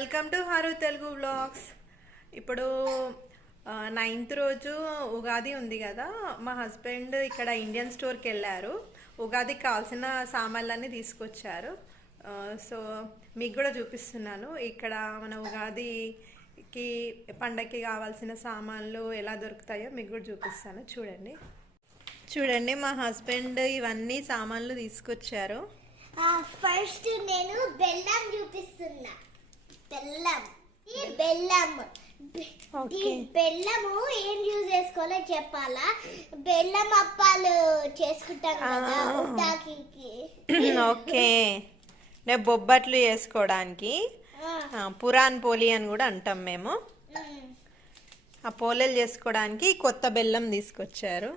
Welcome to హారు Telugu vlogs. ఇప్పుడు ninth రోజు ఉగాది ఉంది కదా. మా హస్బెండ్ ఇక్కడ ఇండియన్ స్టోర్కి వెళ్ళారు. ఉగాదికి కావాల్సిన సామాన్లన్నీ తీసుకొచ్చారు. సో మీకు కూడా చూపిస్తున్నాను. ఇక్కడ మన ఉగాదికి పండగకి కావాల్సిన సామాన్లు ఎలా దొరుకుతాయో మీకు కూడా చూపిస్తాను. చూడండి. చూడండి మా హస్బెండ్ ఇవన్నీ సామాన్లు తీసుకొచ్చారు. ఫస్ట్ నేను బెల్లం చూపిస్తున్నా. బెల్లం. ఈ బెల్లం. బెల్లము ఏం యూజ్ చేసుకోవాలో చెప్పాలా? బెల్లం అప్పాలు చేసుకుంటాం కదా ఓకే. నేను బొబ్బట్లు చేసుకోవడానికి పురాన్ పోలి అని కూడా అంటాం మేము. ఆ పోలేలు చేసుకోవడానికి కొత్త బెల్లం తీసుకొచ్చారు.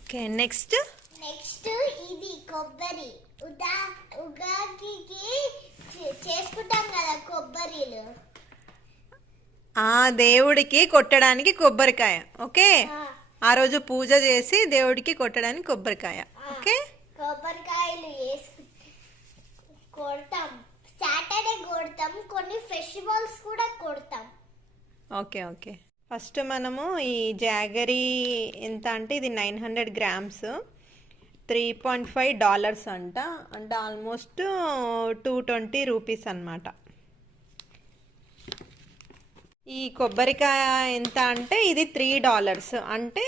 Okay next? నెక్స్ట్ ఇది కొబ్బరి. ఉదా ఉగాదికి చే- చేసుకుంటాం కదా కొబ్బరిలు. ఆ దేవుడికి కొట్టడానికి కొబ్బరికాయ ఓకే? ఆ. రోజు పూజ చేసి దేవుడికి కొట్టడానికి కొబ్బరికాయ ఓకే? కొబ్బరికాయలు కొడతాం. సాటర్డే కొడతాం కొన్ని ఫెస్టివల్స్ కూడా కొడతాం. Okay okay. ఫస్ట్ మనము ఈ జాగరీ ఎంత అంటే ఇది nine hundred grams. Three point five dollars అంట. అంటే ఆల్మోస్ట్ టూ ట్వంటీ రూపీస్ అనమాట ఈ కొబ్బరికాయ ఎంత అంటే ఇది త్రీ డాలర్స్ అంటే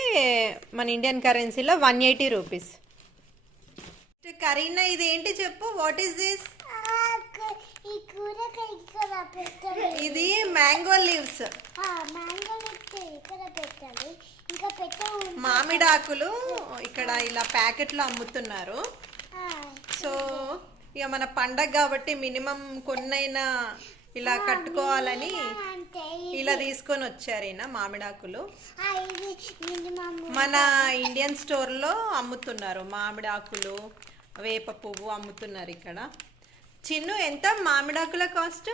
మన ఇండియన్ కరెన్సీలో వన్ ఎయిటీ రూపీస్ కరీనా ఇది ఏంటి చెప్పు? వాట్ ఈస్ దిస్ ఇది మ్యాంగో లీవ్స్ మ్యాంగో ఇక్కడ పెట్టాలి. మామిడాకులు ఇక్కడ ఇలా ప్యాకెట్లో అమ్ముతున్నారు. సో ఇక మన పండగ కాబట్టి మినిమం కొన్నైనా ఇలా కట్టుకోవాలని ఇలా తీసుకొని వచ్చారు ఈయన మామిడాకులు. మన ఇండియన్ స్టోర్లో అమ్ముతున్నారు మామిడాకులు వేప పువ్వు అమ్ముతున్నారు ఇక్కడ. చిన్ను ఎంత? మామిడాకుల cost?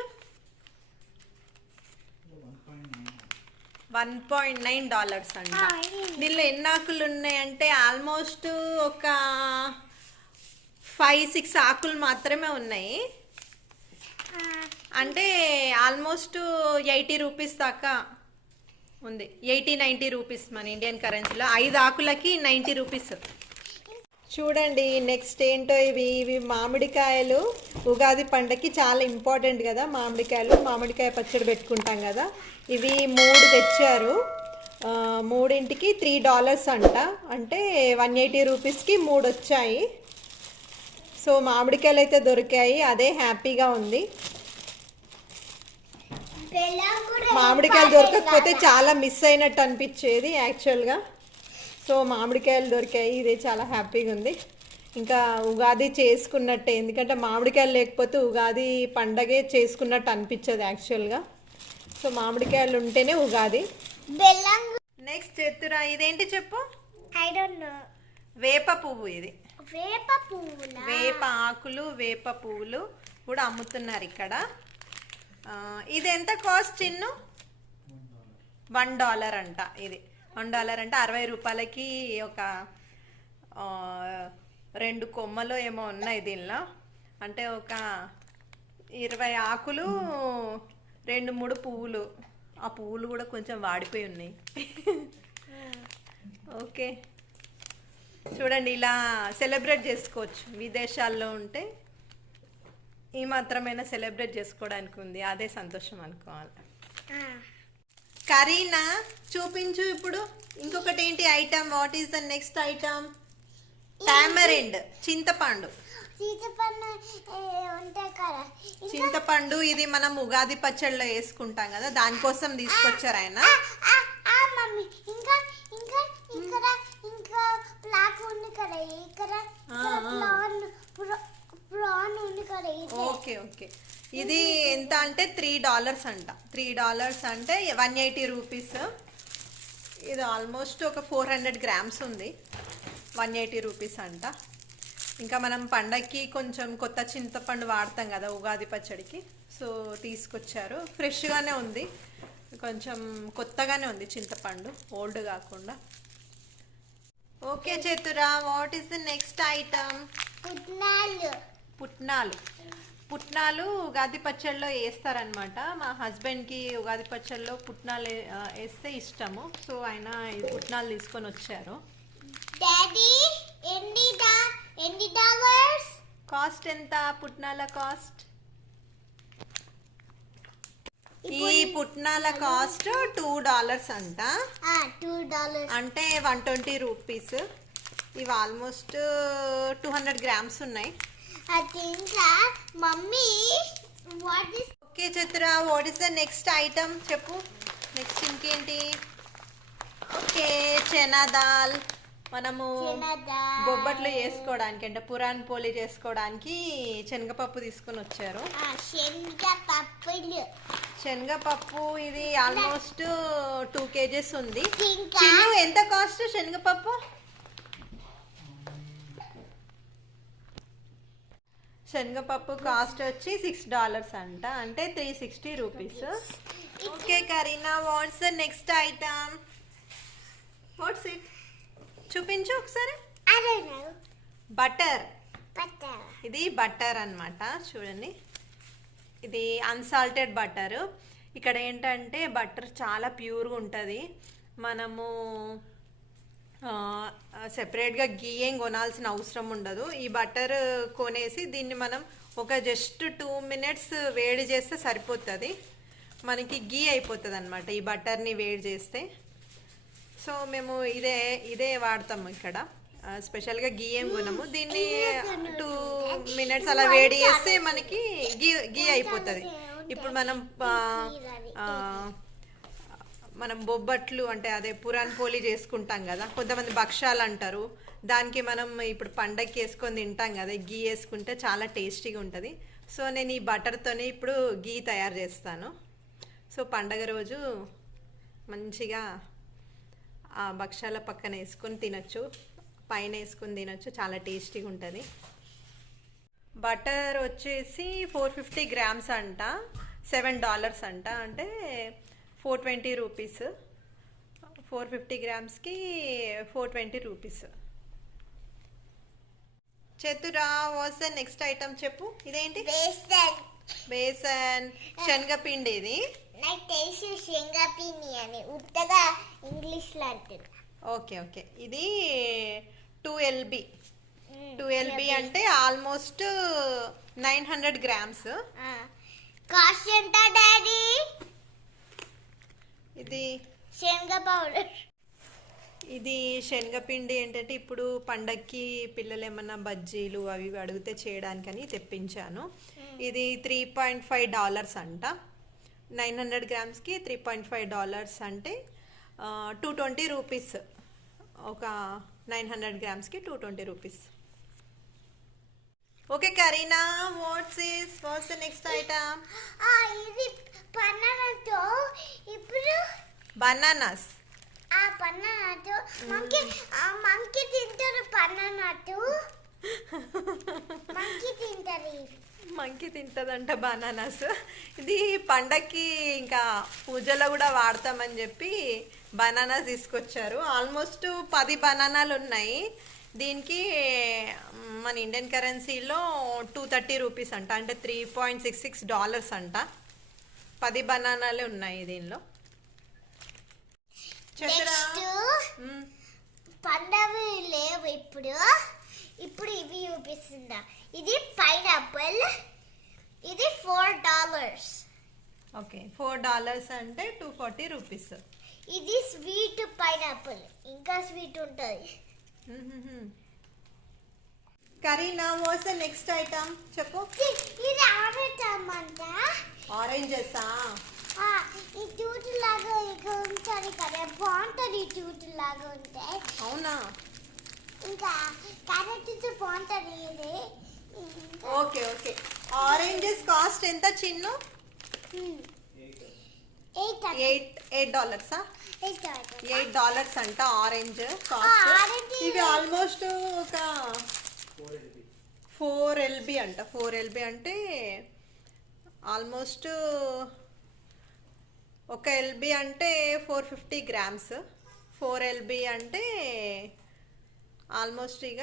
One point nine dollars అంట. దీనిలో ఎన్ని ఆకులు ఉన్నాయంటే ఆల్మోస్ట్ ఒక ఫైవ్ సిక్స్ ఆకులు మాత్రమే ఉన్నాయి. అంటే ఆల్మోస్ట్ ఎయిటీ రూపీస్ దాకా ఉంది. ఎయిటీ నైంటీ రూపీస్ మన ఇండియన్ కరెన్సీలో. ఐదు ఆకులకి నైంటీ రూపీస్. చూడండి నెక్స్ట్ ఏంటో ఇవి ఇవి మామిడికాయలు. ఉగాది పండగకి చాలా ఇంపార్టెంట్ కదా మామిడికాయలు. మామిడికాయ పచ్చడి పెట్టుకుంటాం కదా. ఇవి మూడు తెచ్చారు. మూడింటికి త్రీ డాలర్స్ అంట. అంటే వన్ ఎయిటీ రూపీస్కి మూడు వచ్చాయి. సో మామిడికాయలు అయితే దొరికాయి. అదే హ్యాపీగా ఉంది. మామిడికాయలు దొరకకపోతే. చాలా మిస్ అయినట్టు అనిపించేది యాక్చువల్గా సో మామిడికాయలు దొరికాయి. ఇదే చాలా హ్యాపీగా ఉంది. ఇంకా ఉగాది చేసుకున్నట్టే. ఎందుకంటే మామిడికాయలు లేకపోతే ఉగాది పండగే చేసుకున్నట్టు అనిపించదు యాక్చువల్గా. సో మామిడికాయలు ఉంటేనే ఉగాది. బెల్లం. నెక్స్ట్ చెత్తురా. ఇదేంటి చెప్పు? ఐ డోంట్ నో వేప పువ్వు ఇది. వేప పువ్వుల? వేప ఆకులు వేప పువ్వులు కూడా అమ్ముతున్నారు ఇక్కడ. ఇది ఎంత కాస్ట్ చిన్ను? వన్ డాలర్ అంట ఇది. వన్ డాలర్ అంటే అరవై రూపాయలకి ఒక రెండు కొమ్మలు ఏమో ఉన్నాయి దీనిలో. అంటే ఒక ఇరవై ఆకులు రెండు మూడు పువ్వులు. ఆ పువ్వులు కూడా కొంచెం వాడిపోయి ఉన్నాయి. ఓకే. చూడండి ఇలా సెలబ్రేట్ చేసుకోవచ్చు. విదేశాల్లో ఉంటే ఈ మాత్రమైనా సెలబ్రేట్ చేసుకోవడానికి ఉంది. అదే సంతోషం అనుకోవాలి. కరీనా చూపించు ఇప్పుడు. ఇంకొకటి ఏంటి item what is the next item tamarind చింతపండు. ఉంటాయి కదా. చింతపండు ఇది మనం ఉగాది పచ్చడిలో వేసుకుంటాం కదా దానికోసం తీసుకొచ్చారు ఆయన? ఇంకా ఇంకా ఇక్కడ ఇంకా బ్లాక్ ఉంది కదా ఇక్కడ ఆ, ఆ. ప్రాన్ ప్రాన్ ఉంది కదా ఇది ఓకే ఓకే. ఇది ఎంత అంటే త్రీ డాలర్స్ అంట. త్రీ డాలర్స్ అంటే వన్ ఎయిటీ రూపీస్. ఇది ఆల్మోస్ట్ ఒక ఫోర్ హండ్రెడ్ గ్రామ్స్ ఉంది. వన్ ఎయిటీ రూపీస్ అంట. ఇంకా మనం పండగకి కొంచెం కొత్త చింతపండు వాడతాం కదా ఉగాది పచ్చడికి. సో తీసుకొచ్చారు. ఫ్రెష్గానే ఉంది. కొంచెం కొత్తగానే ఉంది చింతపండు. ఓల్డ్ కాకుండా. Okay Chatura. What is the next item? పుట్నాలు. పుట్నాలు. పుట్నాలు ఉగాది పచ్చడిలో వేస్తారనమాట మా హస్బెండ్కి ఉగాది పచ్చడిలో పుట్నాలు వేస్తే ఇష్టము. సో ఆయన ఈ పుట్నాలు తీసుకొని వచ్చారు. కాస్ట్ ఎంత? పుట్నాల కాస్ట్? ఈ పుట్నాల కాస్ట్ టూ డాలర్స్ అంట. Two dollars. అంటే వన్ ట్వంటీ రూపీస్. ఇవి ఆల్మోస్ట్ టూ హండ్రెడ్ గ్రామ్స్ ఉన్నాయి. అది ఇంకా mummy what is okay Chitra what is the next item చెప్పు. నెక్స్ట్ ఇంకేంటి? ఓకే చెనా దాల్ మనము బొబ్బట్లు చేసుకోవడానికి అంటే పురాన్ పోలి చేసుకోవడానికి శనగపప్పు తీసుకొని వచ్చారు. శనగపప్పు ఇది ఆల్మోస్ట్ టూ కేజెస్ ఉంది. ఎంత కాస్ట్ శనగపప్పు? శనగపప్పు కాస్ట్ వచ్చి సిక్స్ డాలర్స్ అంట. అంటే three sixty rupees okay Kareena what's the next item what's it చూపించు ఒకసారి. బటర్. ఇది బటర్ అన్నమాట. చూడండి. ఇది అన్సాల్టెడ్ బటర్ ఇక్కడ ఏంటంటే బటర్ చాలా ప్యూర్గా ఉంటుంది. మనము సెపరేట్గా గీ ఏం కొనాల్సిన అవసరం ఉండదు. ఈ బటర్ కొనేసి దీన్ని మనం ఒక జస్ట్ టూ మినిట్స్ వేడి చేస్తే సరిపోతుంది. మనకి గీ అయిపోతుంది అనమాట ఈ బటర్ని వేడి చేస్తే. సో మేము ఇదే ఇదే వాడతాము ఇక్కడ. స్పెషల్గా గీ ఏం కొనము. దీన్ని టూ మినిట్స్ అలా వేడి చేస్తే మనకి గీ గీ అయిపోతుంది. ఇప్పుడు మనం మనం బొబ్బట్లు అంటే అదే పురాన్ పోలి చేసుకుంటాం కదా కొంతమంది భక్షాలు అంటారు. దానికి మనం ఇప్పుడు పండగకి వేసుకొని తింటాం కదా గీ వేసుకుంటే చాలా టేస్టీగా ఉంటుంది. సో నేను ఈ బటర్తోనే ఇప్పుడు గీ తయారు చేస్తాను. సో పండగ రోజు మంచిగా ఆ భక్షాల పక్కన వేసుకొని తినొచ్చు పైన వేసుకొని తినొచ్చు చాలా టేస్టీగా ఉంటుంది. బటర్ వచ్చేసి ఫోర్ ఫిఫ్టీ గ్రామ్స్ అంట సెవెన్ డాలర్స్ అంట అంటే four twenty rupees. Four fifty గ్రామ్స్కి four twenty rupees. Chatura what's the next item చెప్పు. ఇదేంటి? బేసన్. బేసన్. శనగపిండి ఇది. నాకు తెలుసు శనగపిండి అని. ఉత్తగా ఇంగ్లీష్లో అంటుంది ఓకే ఓకే. ఇది టూ ఎల్బి. టూ ఎల్బి అంటే almost nine hundred grams. Cost ఎంత డాడీ? ఇది శనగ పౌడర్. ఇది శనగపిండి ఏంటంటే ఇప్పుడు పండక్కి పిల్లలు ఏమన్నా బజ్జీలు అవి అడిగితే చేయడానికని తెప్పించాను. ఇది త్రీ పాయింట్ ఫైవ్ డాలర్స్ అంట. నైన్ హండ్రెడ్ గ్రామ్స్కి త్రీ పాయింట్ ఫైవ్ డాలర్స్ అంటే టూ ట్వంటీ రూపీస్. ఒక nine hundred గ్రామ్స్కి two twenty rupees. Okay Kareena what's is what's the next item ఇది పన్నతో ఇప్పుడు బనానాస్ ఆ మంకి ఆ మంకి తింటారు పన్ననట్టు మంకి తింటారు ఇది. మంకి తింటదంట బనానాస్. ఇది పండక్కి ఇంకా పూజలో కూడా వాడతామని చెప్పి బనానాస్ తీసుకొచ్చారు. ఆల్మోస్ట్ పది బనానాలు ఉన్నాయి దీనికి మన ఇండియన్ కరెన్సీలో టూ థర్టీ రూపీస్ అంట అంటే three point six six dollars అంట. పది బనానాలే ఉన్నాయి దీనిలో. పండవి లేవు ఇప్పుడు. ఇప్పుడు ఇవి చూపిస్తుందా. ఇది పైనాపిల్ ఇది four dollars. Okay four dollars అంటే టూ ఫార్టీ రూపీస్. ఇది స్వీట్ పైనాపిల్ ఇంకా స్వీట్ ఉంటుంది. Kareena what's the next item చెప్పు ఇది ఆడటమంట ఆరెంజెసా ఈ ట్యూట్ లాగా ఉంటుంది కదా. బాగుంటుంది ఈ ట్యూట్ లాగా ఉంటే. అవునా? ఇంకా క్యారెట్ బాగుంటుంది ఇది. Okay okay. ఆరెంజెస్ కాస్ట్ ఎంత చిన్ను? ఎయిట్ ఎయిట్ డాలర్సా ఎయిట్ డాలర్స్ అంట ఆరెంజ్ కాస్ట్ ఇవి ఆల్మోస్ట్ ఒక ఫోర్ ఎల్బి అంట. ఫోర్ ఎల్బి అంటే ఆల్మోస్ట్ ఒక ఎల్బి అంటే four fifty grams four LB అంటే ఆల్మోస్ట్ ఇక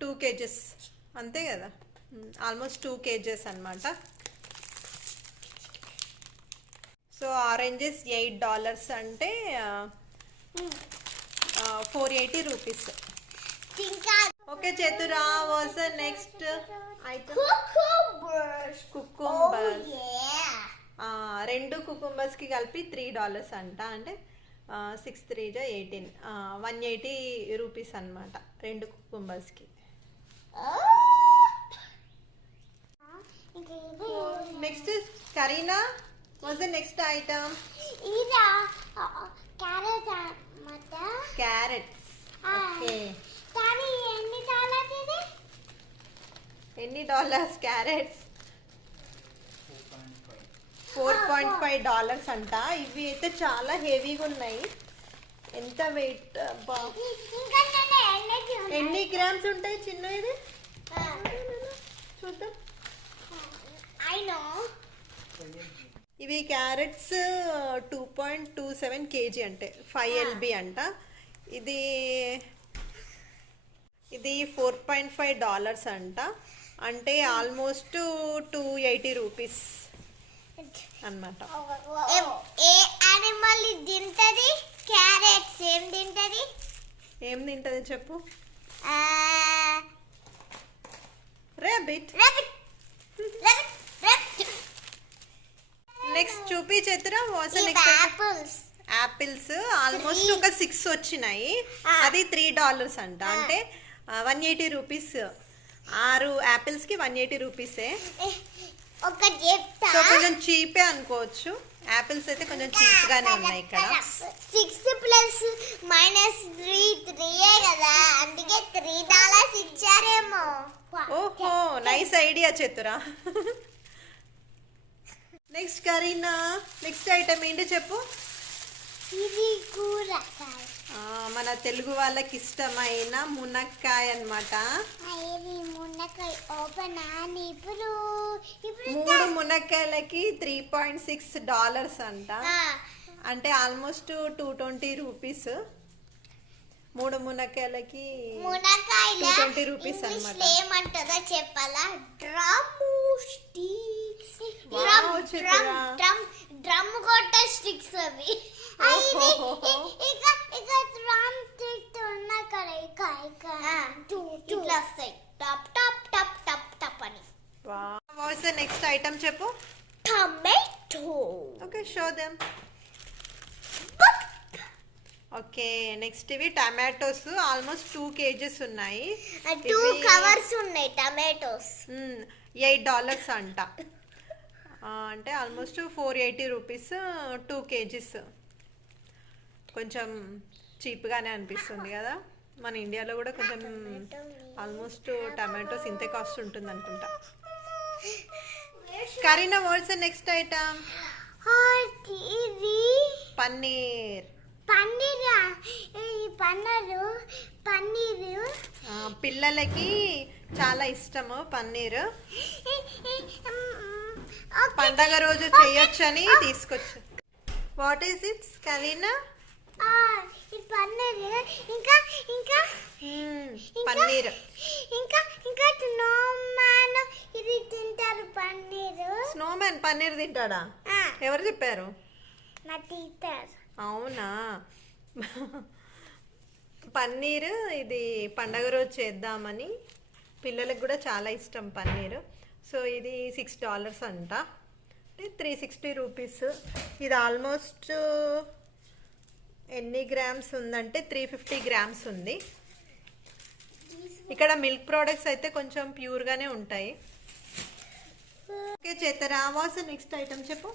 టూ కేజెస్ అంతే కదా? ఆల్మోస్ట్ టూ కేజెస్ అనమాట సో ఆరెంజెస్ ఎయిట్ డాలర్స్ అంటే four eighty rupees. Okay Chatura what's next. Oh cucumbers. రెండు కుకుంబర్స్కి కలిపి త్రీ డాలర్స్ అంట. అంటే సిక్స్ త్రీ జా ఎయిటీన్ వన్ ఎయిటీ రూపీస్ అనమాట రెండు కుకుంబర్స్కి next Kareena. What's the next item ఇదా క్యారెట్ అన్నమాట క్యారెట్స్. ఓకే కానీ ఎన్ని డాలర్స్ ఇది ఎన్ని dollars carrots four point five dollars అంట. ఇవి అయితే చాలా హెవీగా ఉన్నాయి. ఎంత వెయిట్ ఎన్ని గ్రామ్స్ ఉంటాయి చిన్న ఇది చూద్దాం. ఐ నో ఇవి carrots two point two seven kg అంటే ఫైవ్ ఎల్బి అంట. ఇది ఇది ఫోర్ పాయింట్ ఫైవ్ డాలర్స్ అంట. అంటే ఆల్మోస్ట్ టూ ఎయిటీ రూపీస్ అనమాట ఏ యానిమల్ తింటది? క్యారెట్స్ ఏం తింటది? ఏం తింటది చెప్పు. Rabbit rabbit. నెక్స్ట్ చూపి నెక్స్ట్ apples. యాపిల్స్ ఆల్మోస్ట్ ఒక సిక్స్ వచ్చినాయి. అది త్రీ డాలర్స్ అంట. అంటే వన్ ఎయిటీ రూపీస్ ఆరు యాపిల్స్కి వన్ ఎయిటీ రూపీసే సో కొంచెం చీపే అనుకోవచ్చు. యాపిల్స్ అయితే కొంచెం చీప్ గానే ఉన్నాయి ఇక్కడ. సిక్స్ ప్లస్ మైనస్ త్రీ త్రీయే కదా. అందుకే త్రీ డాలర్స్ ఇచ్చారేమో. ఓహో నైస్ ఐడియా చెత్తురా నెక్స్ట్ కరీనా నెక్స్ట్ ఐటమ్ ఏంటి చెప్పు? ఇది కూరకాయ మన తెలుగు వాళ్ళకి ఇష్టమైన మునక్కాయ అన్నమాట. ఇది మునక్కాయ. ఓపెన్ ఇప్పుడు. మూడు మునక్కాయలకి త్రీ పాయింట్ సిక్స్ డాలర్స్ అంట. అంటే ఆల్మోస్ట్ టూ ట్వంటీ రూపీస్ మూడు మునక్కాయలకి మునక్కాయల? 220 rupees ఇంగ్లీష్ అన్నమాట. లో ఏమంటుందో చెప్పాలా? Drum sticks Wow, drum. Drum drum drum కొట్ట స్టిక్స్ అవి ఇక ఇక డ్రమ్ స్టిక్స్ ఉన్నా కదా ఇక. ఇక ఇట్లా వస్తాయి. టప్ టప్ టప్ టప్ టప్ అని. వాట్స్ నెక్స్ట్ ఐటమ్ చెప్పు tomato okay show them okay next ఇవి టమాటోస్ ఆల్మోస్ట్ టూ కేజెస్ ఉన్నాయి. టూ కవర్స్ ఉన్నాయి టమాటోస్ ఎయిట్ డాలర్స్ అంట. అంటే almost four eighty rupees two kgs కొంచెం చీప్గానే అనిపిస్తుంది కదా. మన ఇండియాలో కూడా కొంచెం ఆల్మోస్ట్ టమాటోస్ ఇంతే కాస్ట్ ఉంటుంది అనుకుంటా Kareena what's next item paneer. Paneer? ఈ పన్నీరు పన్నీరు. పిల్లలకి చాలా ఇష్టము పన్నీర్. పండగ రోజు చేయొచ్చని తీసుకొచ్చు వాట్ ఈస్ ఇట్స్ కరీనా ఈ పన్నీరు ఇంకా ఇంకా పన్నీర్. ఇంకా ఇంకా స్నోమాన్ ఇది తింటారు పన్నీరు. స్నోమ్యాన్ పన్నీర్ తింటాడా? ఆ, ఎవరు చెప్పారు? నా టీచర్ అవునా? పన్నీర్ ఇది పండగ రోజు చేద్దామని పిల్లలకు కూడా చాలా ఇష్టం పన్నీర్. సో ఇది సిక్స్ డాలర్స్ అంట. అంటే త్రీ సిక్స్టీ రూపీస్. ఇది ఆల్మోస్ట్ ఎన్ని గ్రామ్స్ ఉందంటే త్రీ ఫిఫ్టీ గ్రామ్స్ ఉంది. ఇక్కడ మిల్క్ ప్రోడక్ట్స్ అయితే కొంచెం ప్యూర్గానే ఉంటాయి. ఓకే చేతరా? వాస్ నెక్స్ట్ ఐటమ్ చెప్పు.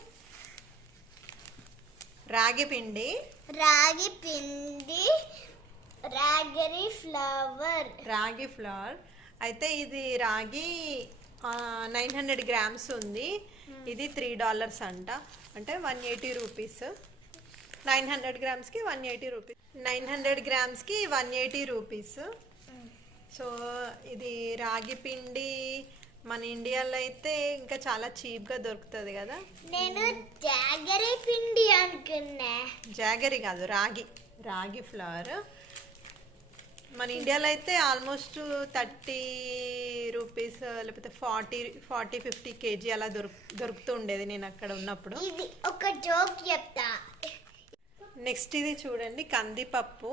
రాగి పిండి. రాగి పిండి రాగరి ఫ్లవర్. రాగి ఫ్లవర్. అయితే ఇది రాగి నైన్ హండ్రెడ్ గ్రామ్స్ ఉంది. ఇది త్రీ డాలర్స్ అంట. అంటే one eighty rupees. Nine hundred గ్రామ్స్కి one eighty rupees. Nine hundred గ్రామ్స్కి one eighty rupees. So ఇది రాగి పిండి మన ఇండియాలో అయితే ఇంకా చాలా చీప్గా దొరుకుతుంది కదా. నేను జాగరి పిండి అనుకున్నా. జాగరి కాదు రాగి. రాగి ఫ్లవర్. మన ఇండియాలో అయితే ఆల్మోస్ట్ థర్టీ రూపీస్ లేకపోతే ఫార్టీ ఫార్టీ ఫిఫ్టీ కేజీ అలా దొరుకు దొరుకుతూ ఉండేది నేను అక్కడ ఉన్నప్పుడు. ఇది ఒక జోక్ చెప్తా. నెక్స్ట్ ఇది చూడండి కందిపప్పు.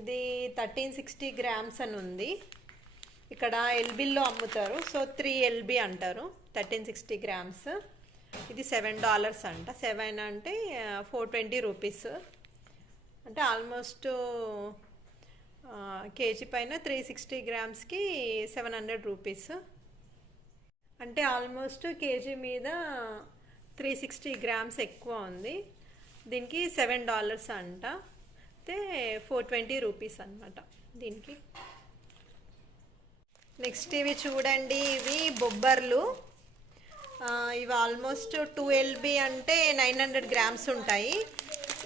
ఇది థర్టీన్ సిక్స్టీ గ్రామ్స్ అని ఉంది. ఇక్కడ ఎల్బీల్లో అమ్ముతారు. సో త్రీ ఎల్బీ అంటారు థర్టీన్ సిక్స్టీ గ్రామ్స్. ఇది సెవెన్ డాలర్స్ అంట. సెవెన్ అంటే ఫోర్ ట్వంటీ రూపీస్. అంటే ఆల్మోస్ట్ కేజీ పైన త్రీ సిక్స్టీ గ్రామ్స్కి సెవెన్ హండ్రెడ్ రూపీస్. అంటే ఆల్మోస్ట్ కేజీ మీద త్రీ సిక్స్టీ గ్రామ్స్ ఎక్కువ ఉంది. దీనికి సెవెన్ డాలర్స్ అంట. అయితే ఫోర్ ట్వంటీ రూపీస్ అనమాట దీనికి. నెక్స్ట్ ఇవి చూడండి ఇవి బొబ్బర్లు. ఇవి ఆల్మోస్ట్ టూ ఎల్బి అంటే నైన్ హండ్రెడ్ గ్రామ్స్ ఉంటాయి.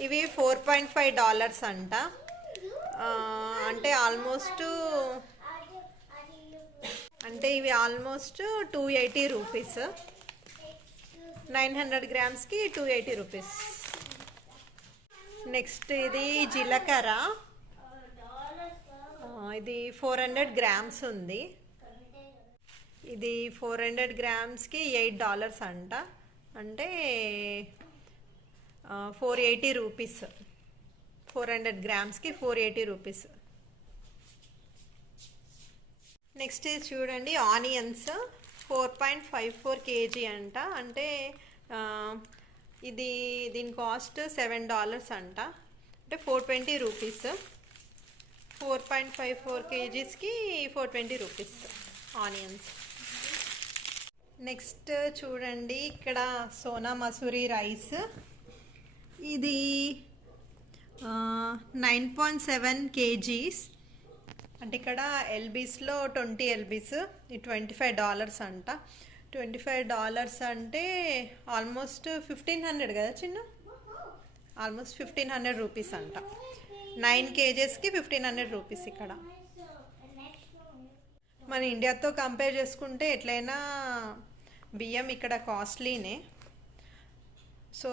ఇవి ఫోర్ పాయింట్ ఫైవ్ డాలర్స్ అంట. అంటే ఆల్మోస్ట్ అంటే ఇవి almost two eighty rupees. Nine hundred గ్రామ్స్కి two eighty rupees. Next ఇది జీలకర్ర. ఇది ఫోర్ హండ్రెడ్ గ్రామ్స్ ఉంది. ఇది ఫోర్ హండ్రెడ్ గ్రామ్స్కి ఎయిట్ డాలర్స్ అంట. అంటే four eighty rupees four hundred గ్రామ్స్కి four eighty rupees next ఇది చూడండి onions four point five four kg అంట. అంటే ఇది దీని కాస్ట్ సెవెన్ డాలర్స్ అంట. అంటే four twenty rupees four point five four కేజీస్కి four twenty rupees onions next చూడండి ఇక్కడ సోనా మసూరి రైస్ ఇది నైన్ పాయింట్ సెవెన్ కేజీస్ అంటే ఇక్కడ ఎల్బీస్లో ట్వంటీ ఎల్బీస్ ఈ ట్వంటీ ఫైవ్ డాలర్స్ అంట. ట్వంటీ ఫైవ్ డాలర్స్ అంటే ఆల్మోస్ట్ ఫిఫ్టీన్ హండ్రెడ్ కదా చిన్న? ఆల్మోస్ట్ ఫిఫ్టీన్ హండ్రెడ్ రూపీస్ అంట. నైన్ కేజెస్కి ఫిఫ్టీన్ హండ్రెడ్ రూపీస్ ఇక్కడ. మన ఇండియాతో కంపేర్ చేసుకుంటే ఎట్లయినా బియ్యం ఇక్కడ కాస్ట్లీనే సో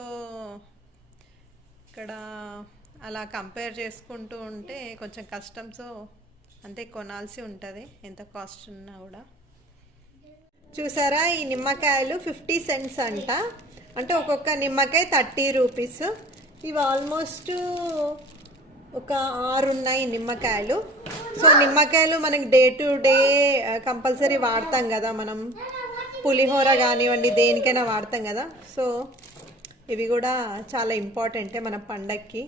ఇక్కడ అలా కంపేర్ చేసుకుంటూ ఉంటే కొంచెం కష్టం సో అంతే కొనాల్సి ఉంటుంది. ఎంత కాస్ట్ ఉన్నా కూడా. చూసారా? ఈ నిమ్మకాయలు ఫిఫ్టీ సెంట్స్ అంట. అంటే ఒక్కొక్క నిమ్మకాయ థర్టీ రూపీస్ ఇవి ఆల్మోస్ట్ ఒక ఆరు ఉన్నాయి నిమ్మకాయలు. సో నిమ్మకాయలు మనకి డే టు డే కంపల్సరీ వాడతాం కదా మనం. పులిహోర కానివ్వండి దేనికైనా వాడతాం కదా. సో ఇవి కూడా చాలా ఇంపార్టెంటే మన పండక్కి.